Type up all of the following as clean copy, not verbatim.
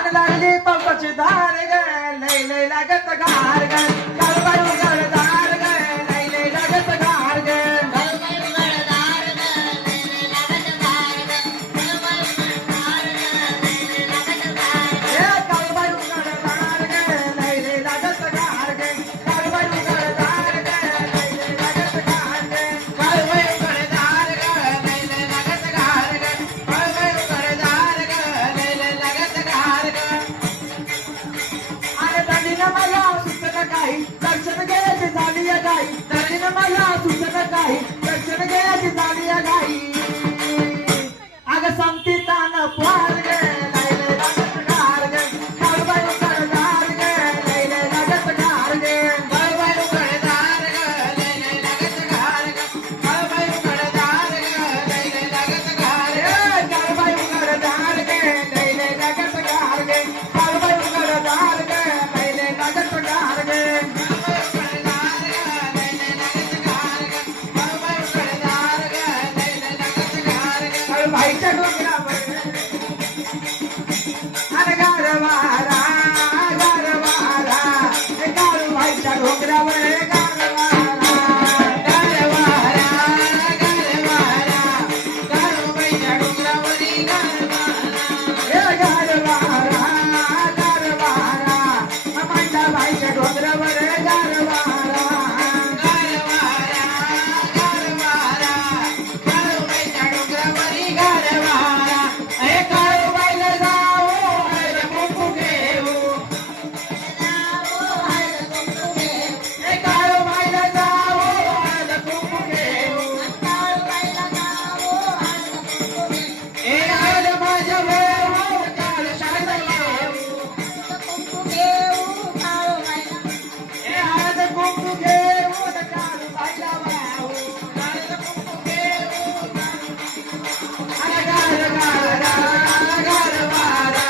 आण लागली पंपाची धार ग लय लय लागत घार ग काळूबाई उघडदार ग लय लय लागत घार ग काळूबाई उघडदार ग लय लय लागत घार ग काळूबाई उघडदार ग लय लय लागत घार ग काळूबाई उघडदार ग लय लय लागत घार ग काळूबाई उघडदार ग लय लय लागत घार ग अरे दादीनं मला सुचत काही दर्शन घ्यायची झाली आहे गाई दादीनं मला सुचत काही दर्शन घ्यायची झाली आहे गाई अगं संगती तान पार ग लय लय लागत घार ग काळूबाई उघडदार ग लय लय लागत घार ग काळूबाई उघडदार ग लय लय लागत घार ग काळूबाई उघडदार ग लय लय लागत घार ग काळूबाई उघडदार ग लय लय लागत घार ग काळूबाई उघडदार ग लय लय लागत घार ग काळूबाईच्या डोंगरावर अरे गारवारा गारवारा काळूबाईच्या डोंगरावर गारवारा गारवारा गारवारा काळूबाईच्या डोंगरावर गारवारा गारवारा मंडाबाईच्या डोंगरावर गारवारा गारवारा गारवारा काळूबाईच्या डोंगरावर गारवारा ए काळूबाईला जाऊ हळद कुंकू घेऊ ए काळूबाईला जाऊ हळद कुंकू घेऊ ए हळद माझ्या भाऊ काळ शाळेला येऊ ए हळद कुंकू घेऊ काळूबाईला वाहू हळद कुंकू घेऊ अरे गार गार गार वारा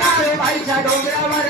काळूबाईच्या डोंगरावर